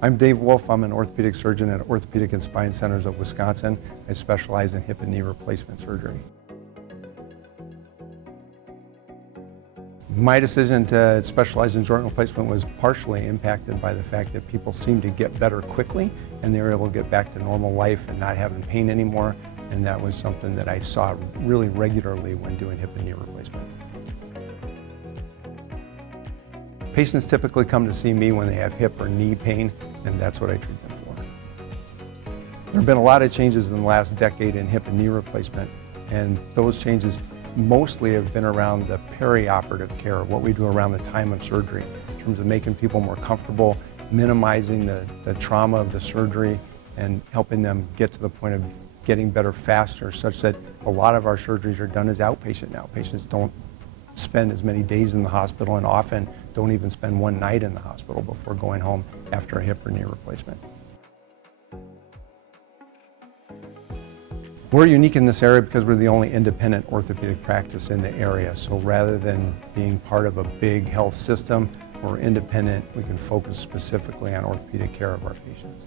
I'm Dave Wolff. I'm an orthopedic surgeon at Orthopedic and Spine Centers of Wisconsin. I specialize in hip and knee replacement surgery. My decision to specialize in joint replacement was partially impacted by the fact that people seemed to get better quickly and they were able to get back to normal life and not having pain anymore. And that was something that I saw really regularly when doing hip and knee replacement. Patients typically come to see me when they have hip or knee pain, and that's what I treat them for. There have been a lot of changes in the last decade in hip and knee replacement, and those changes mostly have been around the perioperative care, what we do around the time of surgery, in terms of making people more comfortable, minimizing the trauma of the surgery, and helping them get to the point of getting better faster, such that a lot of our surgeries are done as outpatient now. Patients don't spend as many days in the hospital and often don't even spend one night in the hospital before going home after a hip or knee replacement. We're unique in this area because we're the only independent orthopedic practice in the area. So rather than being part of a big health system, we're independent. We can focus specifically on orthopedic care of our patients.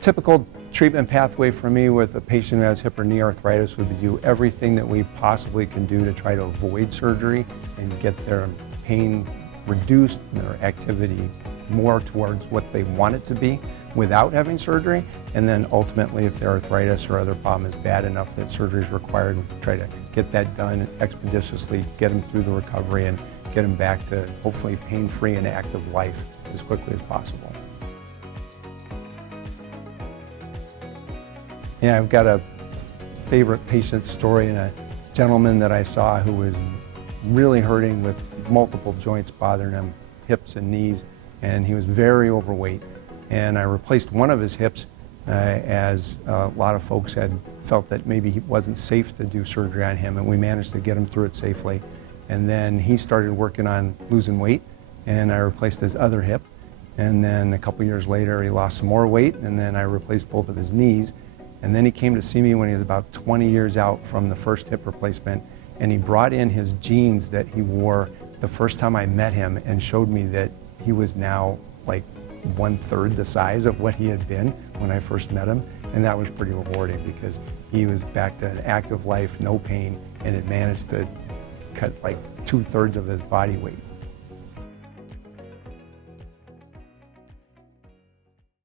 Typical treatment pathway for me with a patient who has hip or knee arthritis would be do everything that we possibly can do to try to avoid surgery and get their pain reduced and their activity more towards what they want it to be without having surgery. And then ultimately, if their arthritis or other problem is bad enough that surgery is required, we try to get that done expeditiously, get them through the recovery and get them back to hopefully pain-free and active life as quickly as possible. Yeah, I've got a favorite patient story and a gentleman that I saw who was really hurting with multiple joints bothering him, hips and knees, and he was very overweight. And I replaced one of his hips as a lot of folks had felt that maybe it wasn't safe to do surgery on him, and we managed to get him through it safely. And then he started working on losing weight, and I replaced his other hip. And then a couple years later, he lost some more weight, and then I replaced both of his knees. And then he came to see me when he was about 20 years out from the first hip replacement, and he brought in his jeans that he wore the first time I met him and showed me that he was now like 1/3 the size of what he had been when I first met him. And that was pretty rewarding because he was back to an active life, no pain, and had managed to cut like 2/3 of his body weight.